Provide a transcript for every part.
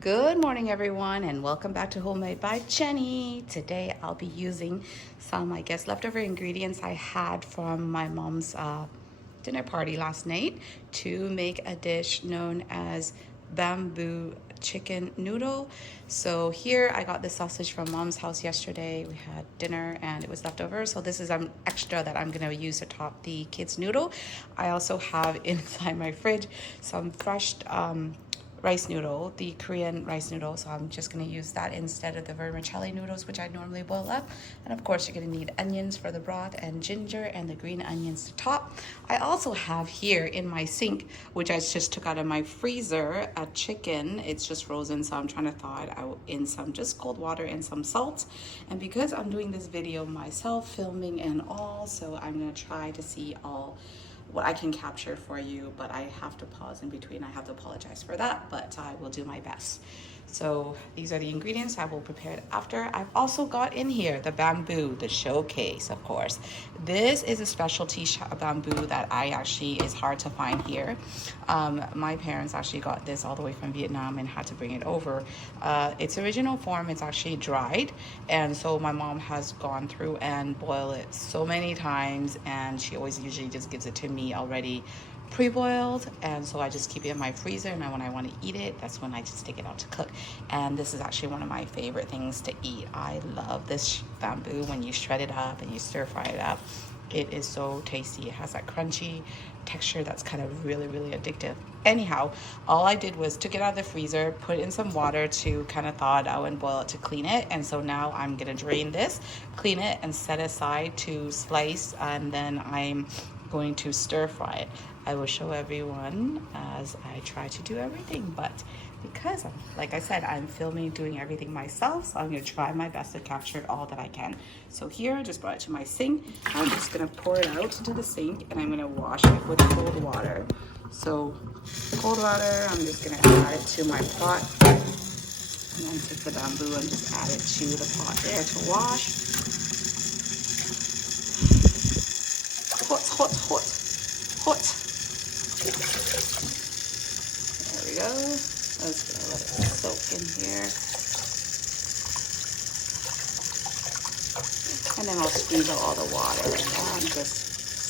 Good morning, everyone, and welcome back to Homemade by Jenny. Today, I'll be using some, leftover ingredients I had from my mom's dinner party last night to make a dish known as bamboo chicken noodle. So here, I got this sausage from mom's house yesterday. We had dinner and it was leftover. So this is extra that I'm gonna use to top the kids' noodle. I also have inside my fridge some fresh rice noodle, the Korean rice noodle. So I'm just gonna use that instead of the vermicelli noodles, which I normally boil up. And of course, you're gonna need onions for the broth and ginger and the green onions to top. I also have here in my sink, which I just took out of my freezer, a chicken. It's just frozen, so I'm trying to thaw it out in some just cold water and some salt. And because I'm doing this video myself, filming and all, so I'm gonna try to see what I can capture for you, but I have to pause in between. I have to apologize for that, but I will do my best. So these are the ingredients. I will prepare it after. I've also got in here the bamboo, the showcase, of course. This is a specialty bamboo that is hard to find here. My parents actually got this all the way from Vietnam and had to bring it over. Its original form is actually dried, and so my mom has gone through and boiled it so many times, and she always usually just gives it to me already pre-boiled, and so I just keep it in my freezer, and when I want to eat it, that's when I just take it out to cook. And this is actually one of my favorite things to eat. I love this bamboo when you shred it up and you stir fry it up. It is so tasty. It has that crunchy texture that's kind of really addictive. Anyhow, all I did was took it out of the freezer, put it in some water to kind of thaw it out and boil it to clean it. And so now I'm gonna drain this, clean it, and set aside to slice, and then I'm going to stir fry it. I will show everyone as I try to do everything, but because like I said, I'm filming doing everything myself, so I'm gonna try my best to capture all that I can. So here, I just brought it to my sink. I'm just gonna pour it out into the sink, and I'm gonna wash it with cold water. So cold water, I'm just gonna add it to my pot, and then take the bamboo and just add it to the pot there to wash. Hot. There we go. I'm just gonna let it soak in here. And then I'll squeeze out all the water and just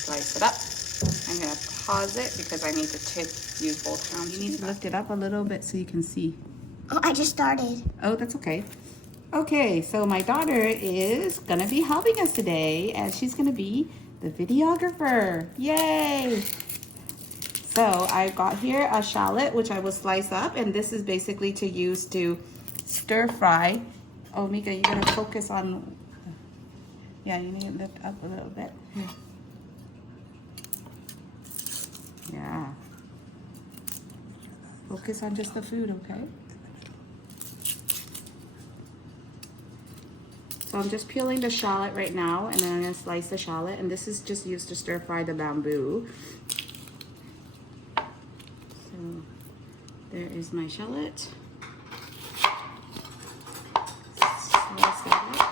slice it up. I'm gonna pause it because I need to use both hands. You need to lift it up a little bit so you can see. Oh, I just started. Oh, that's okay. Okay, so my daughter is gonna be helping us today, and she's gonna be the videographer. Yay! So I got here a shallot, which I will slice up, and this is basically to use to stir fry. Oh, Mika, you're gonna focus on, yeah, you need to lift up a little bit. Here. Yeah. Focus on just the food, okay? So I'm just peeling the shallot right now, and then I'm gonna slice the shallot, and this is just used to stir fry the bamboo. So there is my shallot. Slice that up.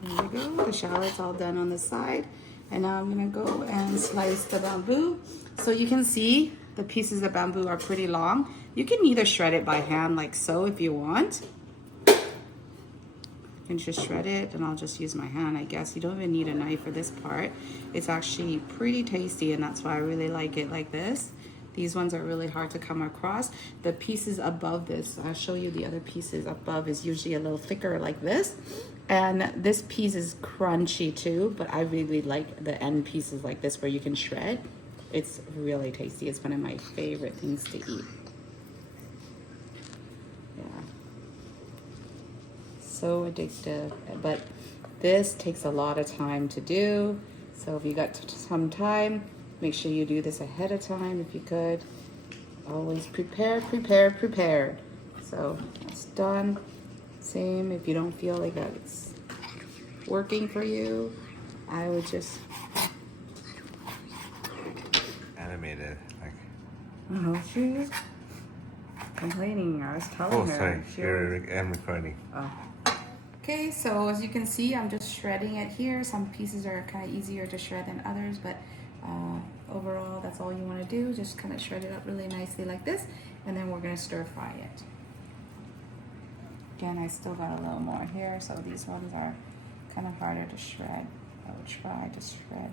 There we go. The shallot's all done on the side. And now I'm gonna go and slice the bamboo. So you can see the pieces of bamboo are pretty long. You can either shred it by hand like so if you want. You can just shred it, and I'll just use my hand, I guess. You don't even need a knife for this part. It's actually pretty tasty, and that's why I really like it like this. These ones are really hard to come across. The pieces above this, I'll show you the other pieces above, is usually a little thicker like this. And this piece is crunchy too, but I really like the end pieces like this where you can shred. It's really tasty. It's one of my favorite things to eat. Yeah. So addictive, but this takes a lot of time to do. So if you got some time, make sure you do this ahead of time if you could. Always prepare. So that's done. Same, if you don't feel like that it's working for you, I would just animated, like see? complaining. I was telling Oh, her. sorry. She I'm recording. Oh. Okay, so as you can see, I'm just shredding it here. Some pieces are kind of easier to shred than others, but overall, that's all you want to do. Just kind of shred it up really nicely like this, and then we're going to stir fry it. Again, I still got a little more here, so these ones are kind of harder to shred. I will try to shred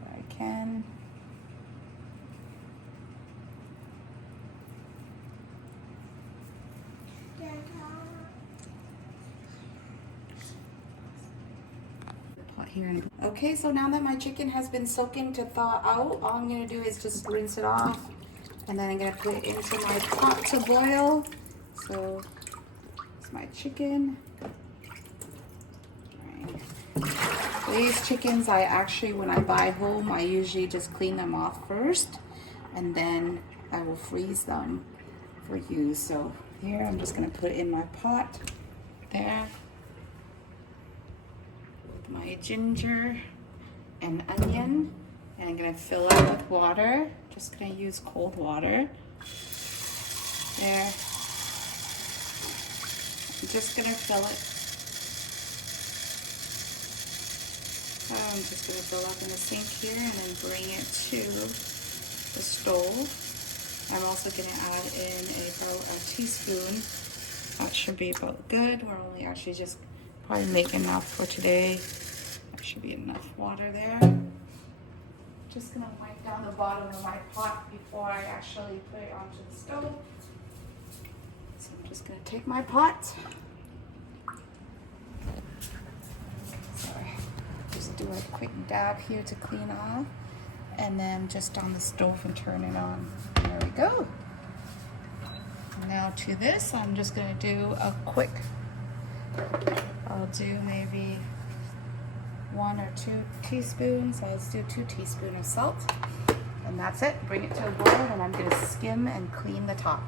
what I can. Here. Okay, so now that my chicken has been soaking to thaw out, all I'm gonna do is just rinse it off, and then I'm gonna put it into my pot to boil. So it's my chicken. Right. These chickens, I actually, when I buy home, I usually just clean them off first, and then I will freeze them for use. So here, I'm just gonna put it in my pot. There. My ginger and onion, and I'm gonna fill it with water. Just gonna use cold water. There. I'm just gonna fill it. So I'm just gonna fill up in the sink here and then bring it to the stove. I'm also gonna add in about a teaspoon. That should be about good. We're only actually just probably make enough for today. There should be enough water there. Just gonna wipe down the bottom of my pot before I actually put it onto the stove. So I'm just gonna take my pot. Sorry. Just do a quick dab here to clean off. And then just on the stove and turn it on. There we go. Now to this, I'm just gonna do a quick, I'll do maybe 1 or 2 teaspoons. Let's do 2 teaspoons of salt. And that's it. Bring it to a boil, and I'm going to skim and clean the top.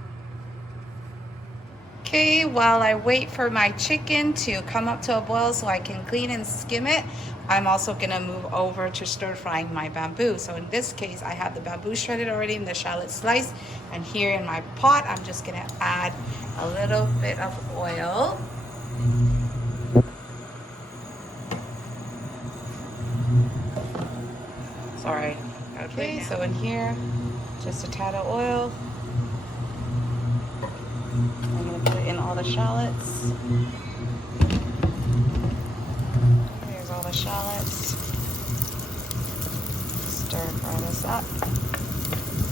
Okay, while I wait for my chicken to come up to a boil so I can clean and skim it, I'm also going to move over to stir frying my bamboo. So in this case, I have the bamboo shredded already and the shallot sliced. And here in my pot, I'm just going to add a little bit of oil. Sorry. Okay, so in here, just a tad of oil. I'm going to put in all the shallots. Here's all the shallots. Stir fry this up.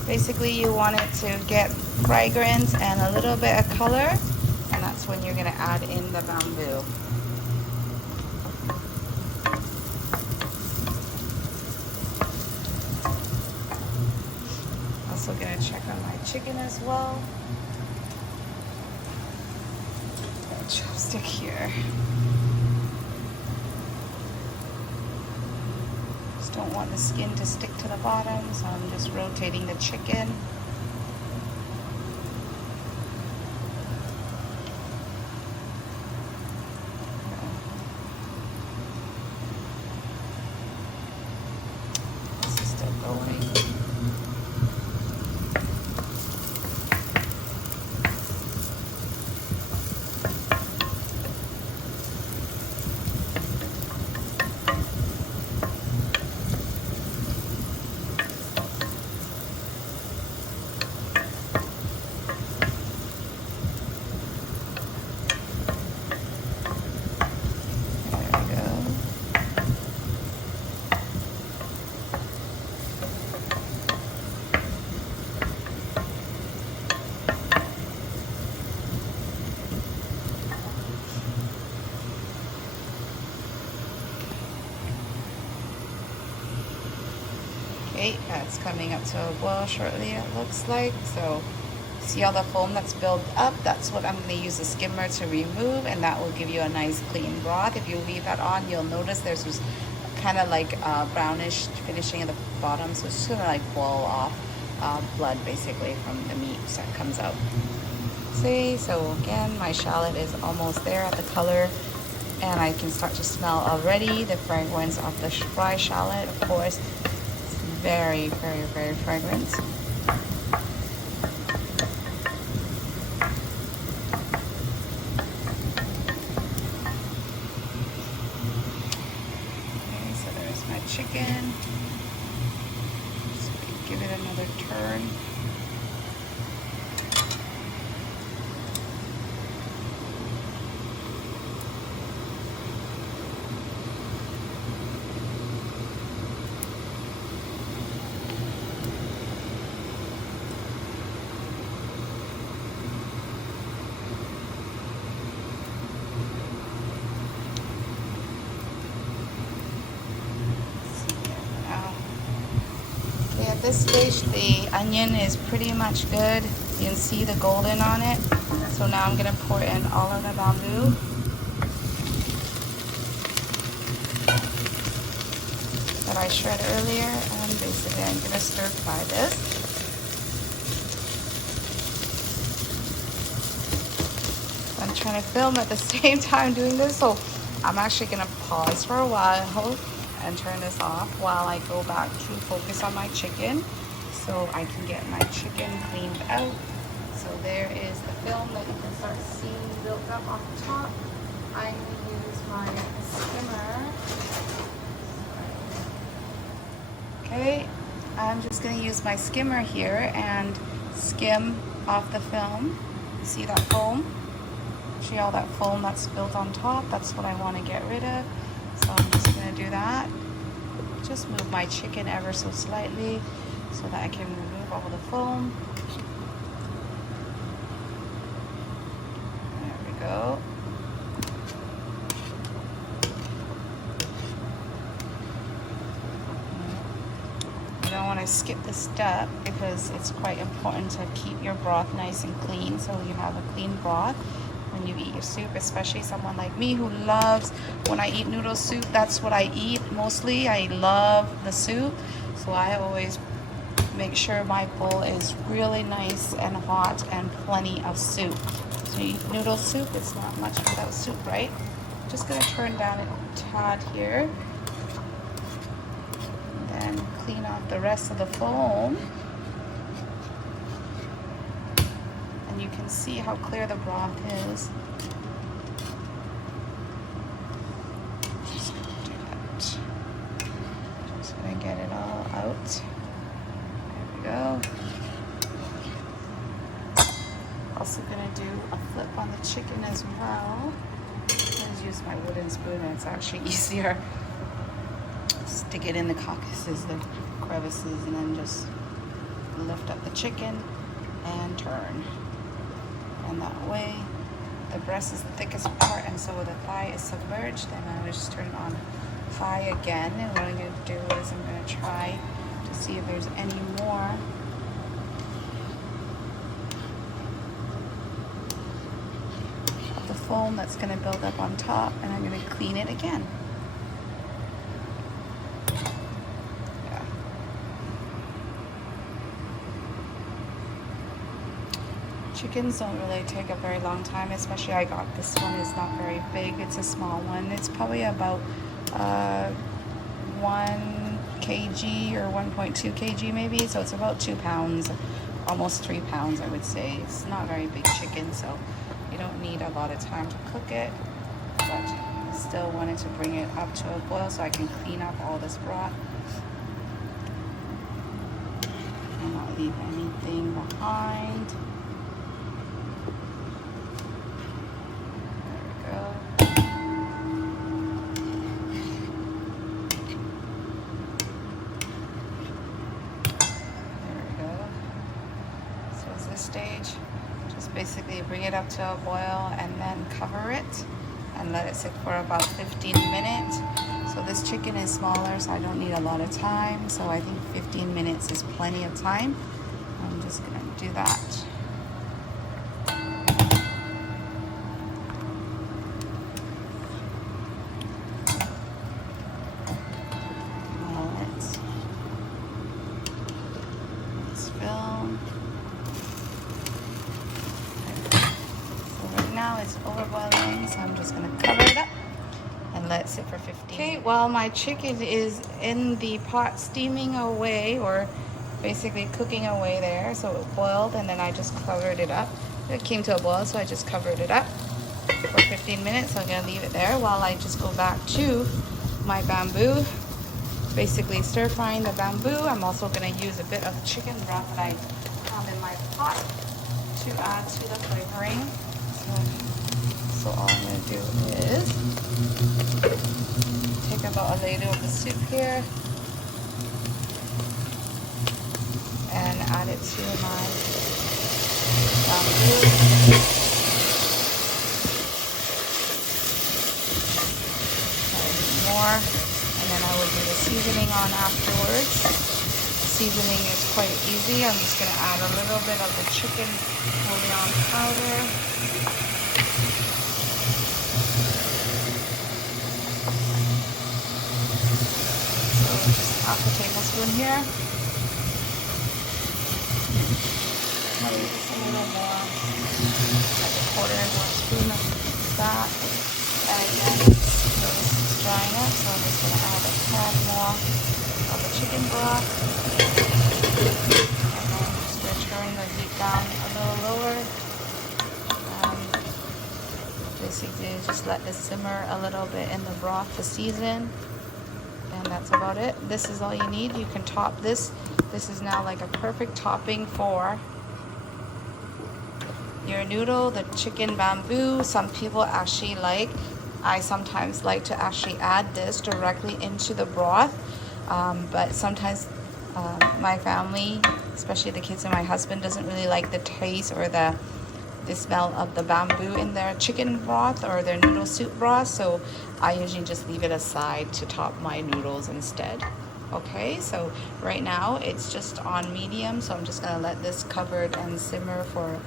Basically, you want it to get fragrance and a little bit of color, and that's when you're going to add in the bamboo. Also gonna check on my chicken as well. Got a chopstick here. Just don't want the skin to stick to the bottom, so I'm just rotating the chicken. This is still going. Okay, that's coming up to a boil shortly, it looks like. So see all the foam that's built up? That's what I'm going to use a skimmer to remove, and that will give you a nice clean broth. If you leave that on, you'll notice there's this kind of like brownish finishing at the bottom, so it's just going to like boil off blood basically from the meat that comes out. See, so again, my shallot is almost there at the color, and I can start to smell already the fragrance of the fried shallot. Of course, it's very, very, very fragrant. this stage, the onion is pretty much good. You can see the golden on it. So now I'm gonna pour in all of the bamboo. That I shred earlier, and basically I'm gonna stir fry this. I'm trying to film at the same time doing this, so I'm actually gonna pause for a while and turn this off while I go back to focus on my chicken so I can get my chicken cleaned out. So there is the film that you can start seeing built up on the top. I'm gonna use my skimmer. Okay, I'm just gonna use my skimmer here and skim off the film. You see that foam? See all that foam that's built on top? That's what I want to get rid of. So I'm just gonna do that. Just move my chicken ever so slightly so that I can remove all the foam. There we go. You don't want to skip this step because it's quite important to keep your broth nice and clean so you have a clean broth when you eat your soup, especially someone like me who loves, when I eat noodle soup, that's what I eat mostly. I love the soup, so I always make sure my bowl is really nice and hot and plenty of soup. So you eat noodle soup, it's not much without soup, right? I'm just gonna turn down a tad here and then clean off the rest of the foam. And you can see how clear the broth is. Just gonna do that. Just gonna get it all out. There we go. Also gonna do a flip on the chicken as well. Let's use my wooden spoon, and it's actually easier. Stick it in the caucuses, the crevices, and then just lift up the chicken and turn. And that way the breast is the thickest part, and so the thigh is submerged, and I will just turn it on high again. And what I'm going to do is I'm going to try to see if there's any more of the foam that's going to build up on top, and I'm going to clean it again. Chickens don't really take a very long time, especially I got this one. It's not very big, it's a small one. It's probably about 1 kg or 1.2 kg maybe, so it's about 2 pounds, almost 3 pounds I would say. It's not a very big chicken, so you don't need a lot of time to cook it, but I still wanted to bring it up to a boil so I can clean up all this broth and not leave anything behind. Stage, just basically bring it up to a boil and then cover it and let it sit for about 15 minutes. So this chicken is smaller, so I don't need a lot of time, so I think 15 minutes is plenty of time. I'm just gonna do that. Let's film. Now it's overboiling, so I'm just gonna cover it up and let it sit for 15 minutes. Okay, while my chicken is in the pot steaming away, or basically cooking away there, so it boiled, and then I just covered it up. It came to a boil, so I just covered it up for 15 minutes. So I'm gonna leave it there while I just go back to my bamboo, basically stir frying the bamboo. I'm also gonna use a bit of chicken broth that I have in my pot to add to the flavoring. So all I'm going to do is take about a ladle of the soup here and add it to my bamboo. More, and then I will do the seasoning on afterwards. seasoning is quite easy. I'm just going to add a little bit of the chicken bouillon powder. So just half a tablespoon here. Maybe just a little more, like a quarter of a spoon of that. And again, notice it's drying up, so I'm just going to add a tad more of the chicken broth. And then just going to turn the heat down a little lower. Basically, just let this simmer a little bit in the broth to season. And that's about it. This is all you need. You can top this. This is now like a perfect topping for your noodle, the chicken bamboo. Some people actually like, I sometimes like to actually add this directly into the broth. But sometimes my family, especially the kids and my husband, doesn't really like the taste or the smell of the bamboo in their chicken broth or their noodle soup broth, so I usually just leave it aside to top my noodles instead. Okay, so right now it's just on medium, so I'm just gonna let this covered and simmer for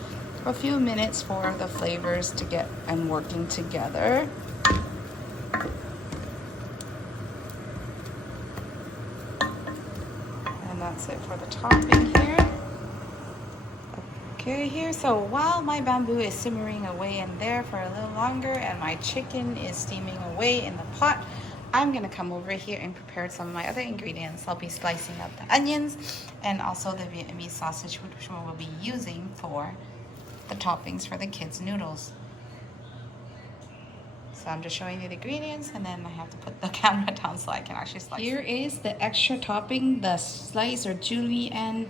a few minutes for the flavors to get and working together. And that's it for the topping here. Okay, here, so while my bamboo is simmering away in there for a little longer and my chicken is steaming away in the pot, I'm gonna come over here and prepare some of my other ingredients. I'll be slicing up the onions and also the Vietnamese sausage, which we will be using for the toppings for the kids' noodles. So I'm just showing you the ingredients, and then I have to put the camera down so I can actually slice. Here is the extra topping, the slice or julienne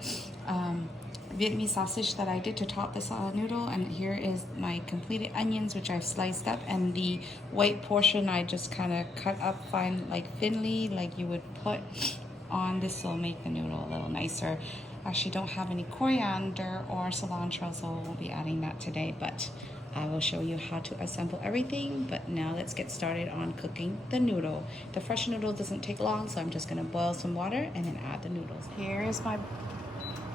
Vietnamese sausage that I did to top this noodle, and here is my completed onions, which I've sliced up, and the white portion I just kind of cut up fine, like thinly, like you would put on. This will make the noodle a little nicer. Actually don't have any coriander or cilantro, so we'll be adding that today, but I will show you how to assemble everything. But now let's get started on cooking the noodle. The fresh noodle doesn't take long, so I'm just gonna boil some water and then add the noodles. Here is my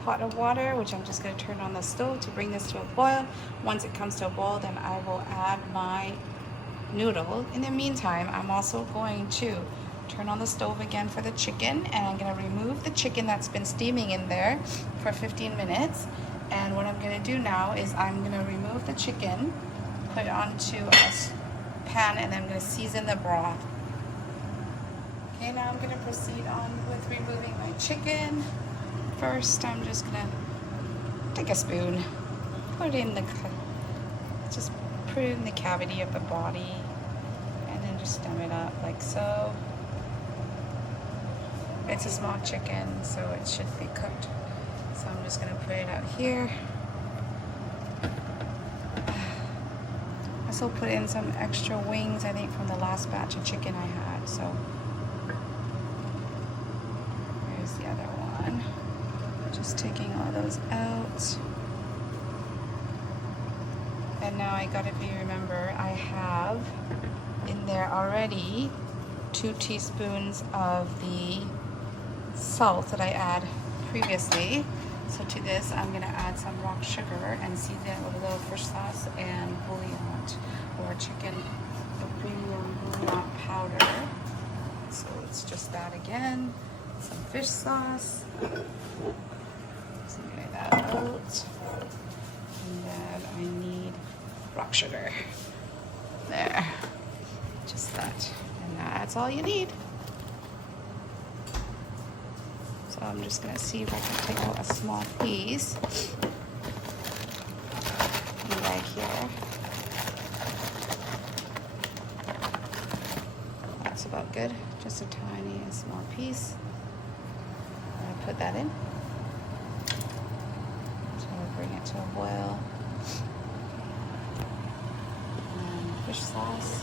pot of water, which I'm just going to turn on the stove to bring this to a boil. Once it comes to a boil, then I will add my noodle. In the meantime, I'm also going to turn on the stove again for the chicken, and I'm going to remove the chicken that's been steaming in there for 15 minutes. And what I'm going to do now is I'm going to remove the chicken, put it onto a pan, and then I'm going to season the broth. Okay, now I'm going to proceed on with removing my chicken. First, I'm just gonna take a spoon, put it in the cavity of the body, and then just stem it up like so. It's a small chicken, so it should be cooked. So I'm just gonna put it out here. I also put in some extra wings, I think, from the last batch of chicken I had. So here's the other one. Just taking all those out. And now I gotta remember, I have in there already 2 teaspoons of the salt that I add previously. So to this, I'm gonna add some rock sugar and season it with a little fish sauce and bouillon, or chicken, the premium bouillon powder. So it's just that again, some fish sauce. Get that out, and then I need rock sugar. There, just that, and that's all you need. So I'm just gonna see if I can take out a small piece. Right here. That's about good. Just a tiny, small piece. I'm gonna put that in. Bring it to a boil. And fish sauce.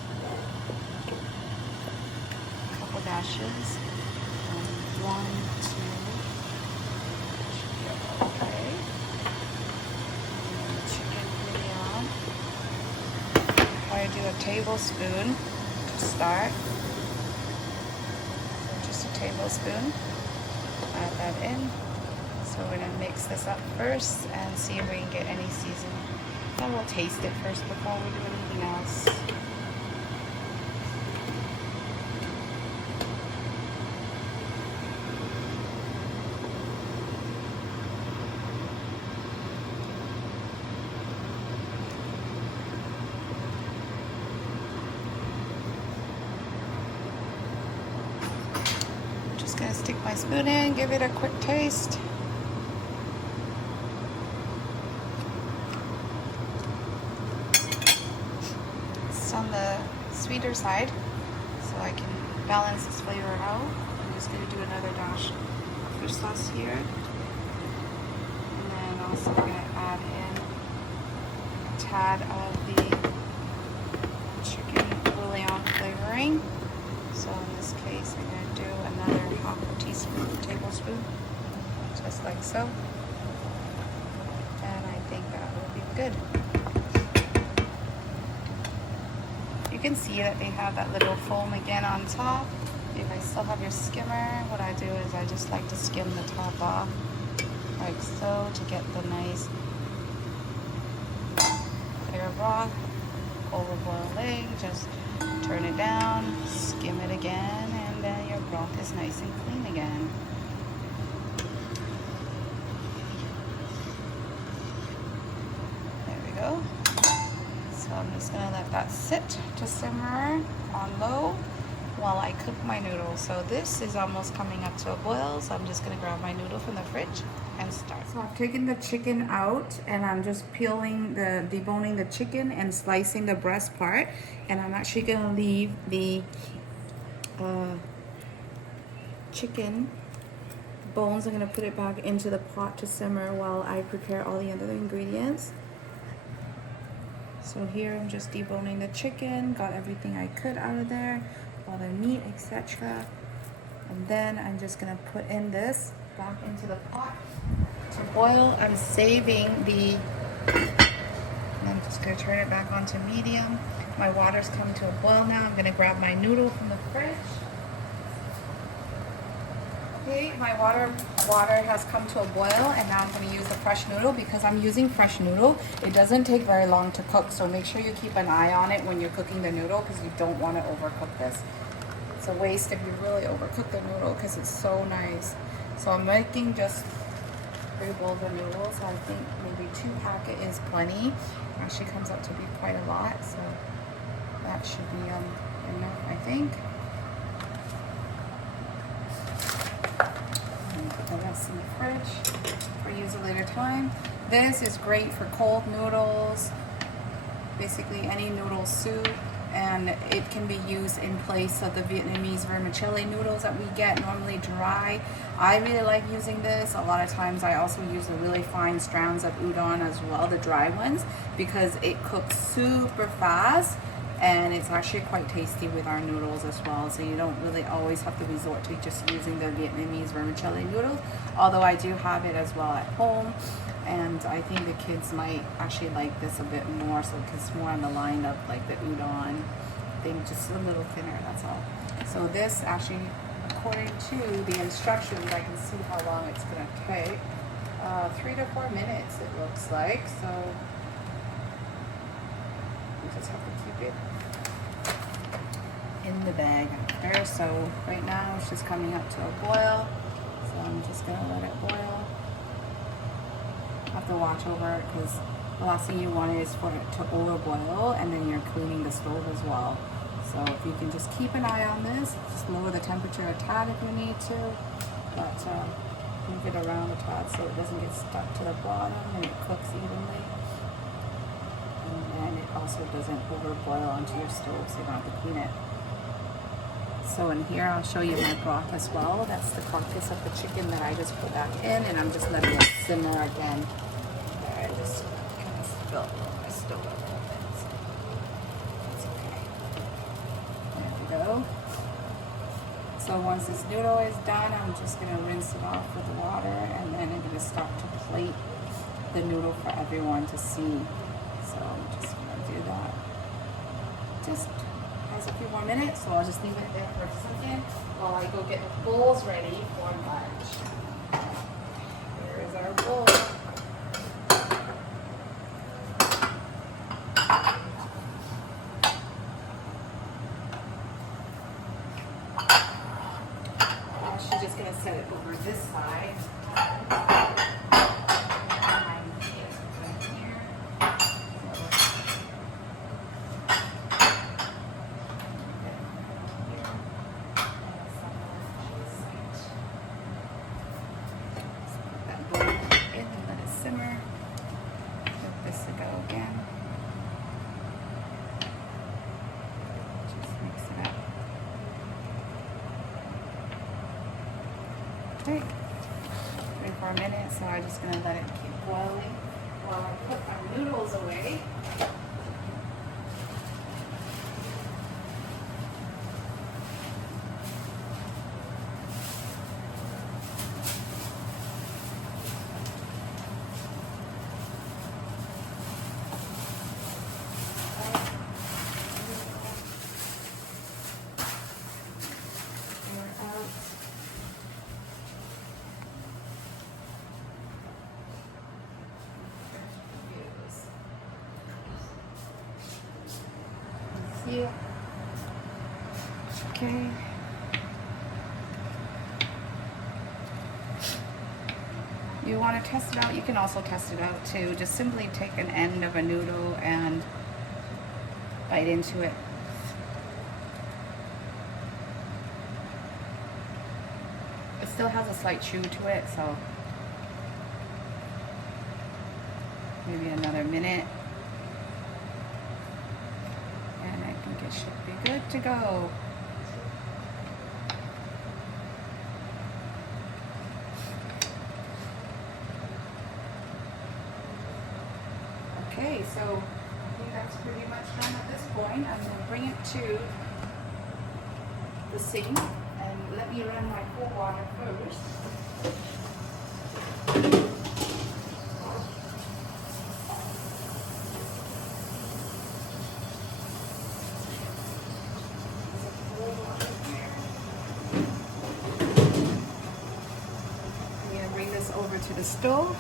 A couple dashes. 1, 2. Should be okay. And chicken bouillon. I do a tablespoon to start. So just a tablespoon. Add that in. So we're gonna mix this up first and see if we can get any seasoning. Then we'll taste it first before we do anything else. Just gonna stick my spoon in, give it a quick taste. It's on the sweeter side, so I can balance this flavor out. I'm just gonna do another dash of fish sauce here. And then also gonna add in a tad of the chicken bouillon flavoring. So in this case, I'm going to do another half a tablespoon, just like so. And I think that will be good. You can see that they have that little foam again on top. If I still have your skimmer, what I do is I just like to skim the top off, like so, to get the nice clear broth. Overboiled egg, just turn it down, skim it again, and then your broth is nice and clean again. There we go. So I'm just gonna let that sit to simmer on low while I cook my noodles. So this is almost coming up to a boil, so I'm just gonna grab my noodle from the fridge and start. So I've taken the chicken out and I'm just deboning the chicken and slicing the breast part, and I'm actually gonna leave the chicken bones. I'm gonna put it back into the pot to simmer while I prepare all the other ingredients. So here I'm just deboning the chicken, got everything I could out of there, all the meat, etc. And then I'm just gonna put in this back into the pot to boil. I'm saving and I'm just gonna turn it back onto medium. My water's come to a boil now. I'm gonna grab my noodle from the fridge. Okay, my water has come to a boil, and now I'm going to use the fresh noodle. Because I'm using fresh noodle, it doesn't take very long to cook, so make sure you keep an eye on it when you're cooking the noodle, because you don't want to overcook this. It's a waste if you really overcook the noodle because it's so nice. So I'm making just 3 bowls of noodles. I think maybe 2 packet is plenty. Actually comes out to be quite a lot, so that should be enough, I think. Put the rest in the fridge for use a later time. This is great for cold noodles, basically any noodle soup, and it can be used in place of the Vietnamese vermicelli noodles that we get normally dry. I really like using this. A lot of times I also use the really fine strands of udon as well, the dry ones, because it cooks super fast. And it's actually quite tasty with our noodles as well, so you don't really always have to resort to just using the Vietnamese vermicelli noodles, although I do have it as well at home, and I think the kids might actually like this a bit more, so it's more on the line of like the udon thing, just a little thinner, that's all. So this actually, according to the instructions, I can see how long it's going to take. 3 to 4 minutes it looks like, so we just have to keep it in the bag there. So right now it's just coming up to a boil, so I'm just gonna let it boil. Have to watch over it, because the last thing you want is for it to overboil, and then you're cleaning the stove as well. So if you can just keep an eye on this, just lower the temperature a tad if you need to, but move it around a tad so it doesn't get stuck to the bottom and it cooks evenly. And it also doesn't overboil onto your stove, so you don't have to clean it. So in here I'll show you my broth as well. That's the carcass of the chicken that I just put back in, and I'm just letting it simmer again. There, I just kind of spilled my stove a little bit, so that's okay. There we go. So once this noodle is done, I'm just going to rinse it off with water, and then I'm going to start to plate the noodle for everyone to see. So I'm just going to do that. Just has a few more minutes, so I'll just leave it there for a second while I go get the bowls ready for lunch. Here is our bowl. She's just gonna set it over this side. Simmer. Let this go again. Just mix it up. Okay. 3-4 minutes, so I'm just gonna let it keep boiling while I put our noodles away. Yeah. Okay. You want to test it out? You can also test it out too. Just simply take an end of a noodle and bite into it. It still has a slight chew to it, so maybe another minute. And I think it should be good to go. Okay, so I think that's pretty much done at this point. I'm going to bring it to the sink and let me run my cold water first. I'm going to bring this over to the stove,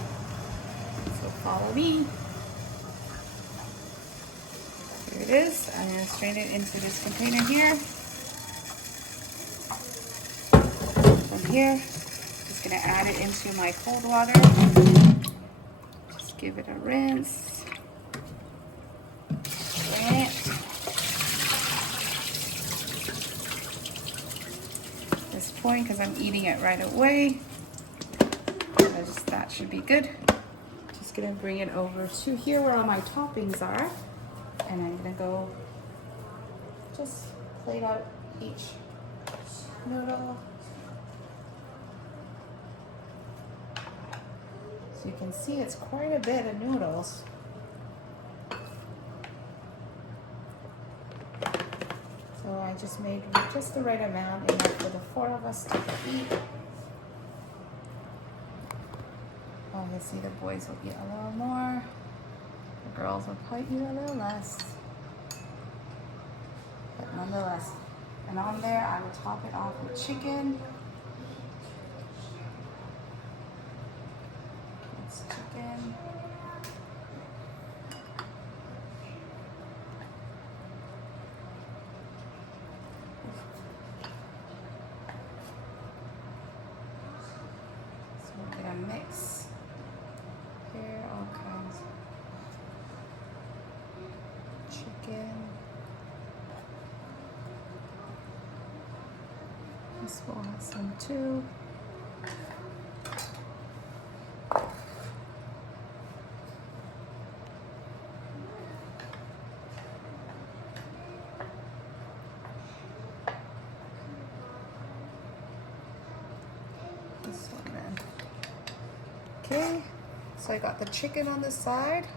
so follow me. Here it is. I'm going to strain it into this container here. From here, just going to add it into my cold water. Just give it a rinse. Strain it. At this point, because I'm eating it right away, that should be good. Just going to bring it over to here where all my toppings are. And I'm gonna go just plate out each noodle. So you can see it's quite a bit of noodles. So I just made just the right amount, enough for the 4 of us to eat. Obviously the boys will eat a little more. The girls will probably eat a little less, but nonetheless. And on there, I will top it off with chicken. It's chicken. So we're gonna mix here all kinds. Chicken. This will have some too. This one then. Okay, so I got the chicken on the side.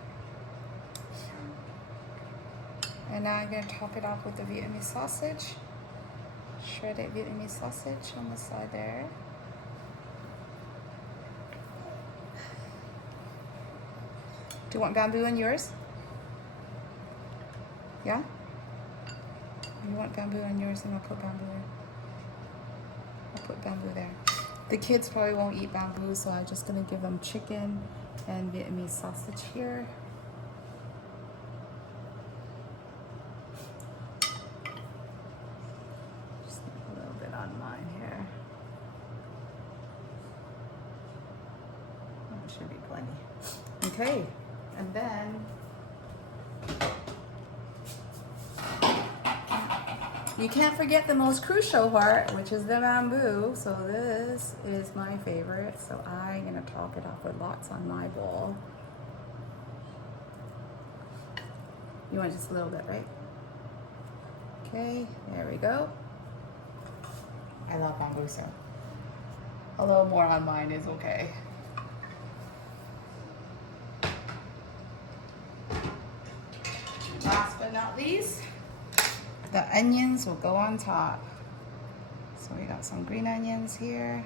And now I'm going to top it off with the Vietnamese sausage. Shredded Vietnamese sausage on the side there. Do you want bamboo in yours? Yeah? You want bamboo in yours, and I'll put bamboo in. I'll put bamboo there. The kids probably won't eat bamboo, so I'm just gonna give them chicken and Vietnamese sausage here. Just a little bit on mine here. Oh, should be plenty. Okay, and then you can't forget the most crucial part, which is the bamboo. So this is my favorite. So I'm gonna top it off with lots on my bowl. You want just a little bit, right? Okay, there we go. I love bamboo, so a little more on mine is okay. Last but not least, the onions will go on top. So we got some green onions here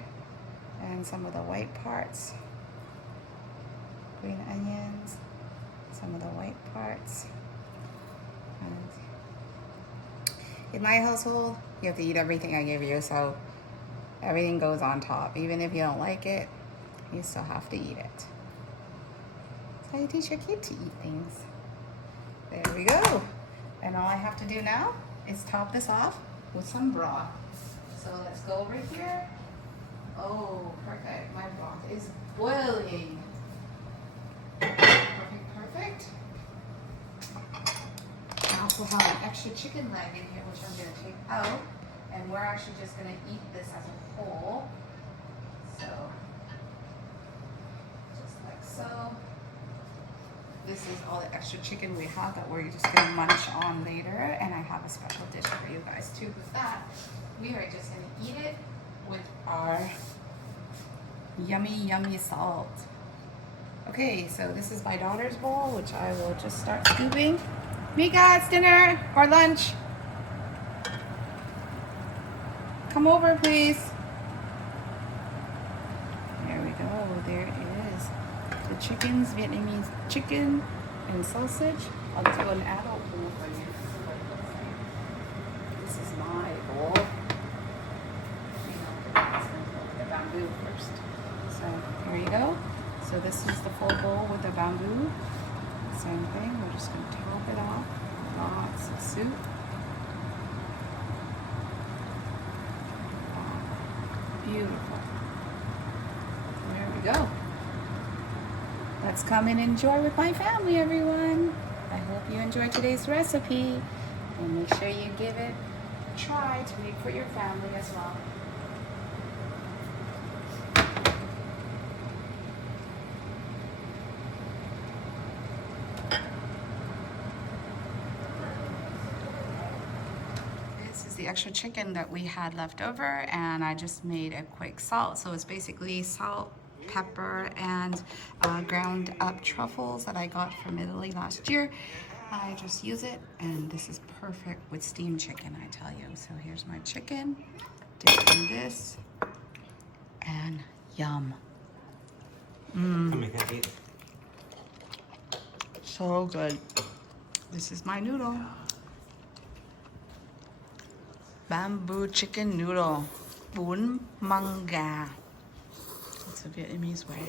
and some of the white parts. Green onions, some of the white parts. And in my household, you have to eat everything I give you, so everything goes on top. Even if you don't like it, you still have to eat it. That's how you teach your kid to eat things. There we go. And all I have to do now is top this off with some broth. So let's go over here. Oh, perfect. My broth is boiling. Perfect. I also have an extra chicken leg in here, which I'm going to take out. And we're actually just going to eat this as a whole. So, just like so. This is all the extra chicken we have that we're just gonna munch on later, and I have a special dish for you guys too. With that, we are just gonna eat it with our yummy, yummy salt. Okay, so this is my daughter's bowl, which I will just start scooping. Mika, it's dinner or lunch. Come over, please. There we go, there it is. The chicken's Vietnamese chicken and sausage. I'll just go and add a bowl for you. This is my bowl. You know, the bamboo first. So here you go. So this is the full bowl with the bamboo. Same thing. We're just going to top it off. Lots of soup. Beautiful. There we go. Let's come and enjoy with my family, everyone. I hope you enjoyed today's recipe. And make sure you give it a try to make for your family as well. This is the extra chicken that we had left over, and I just made a quick salt. So it's basically salt, pepper, and ground up truffles that I got from Italy last year. I just use it, and this is perfect with steamed chicken, I tell you. So here's my chicken, dip in this, and yum. So good. This is my noodle. Bamboo chicken noodle. Bún măng gà. It's a Vietnamese way.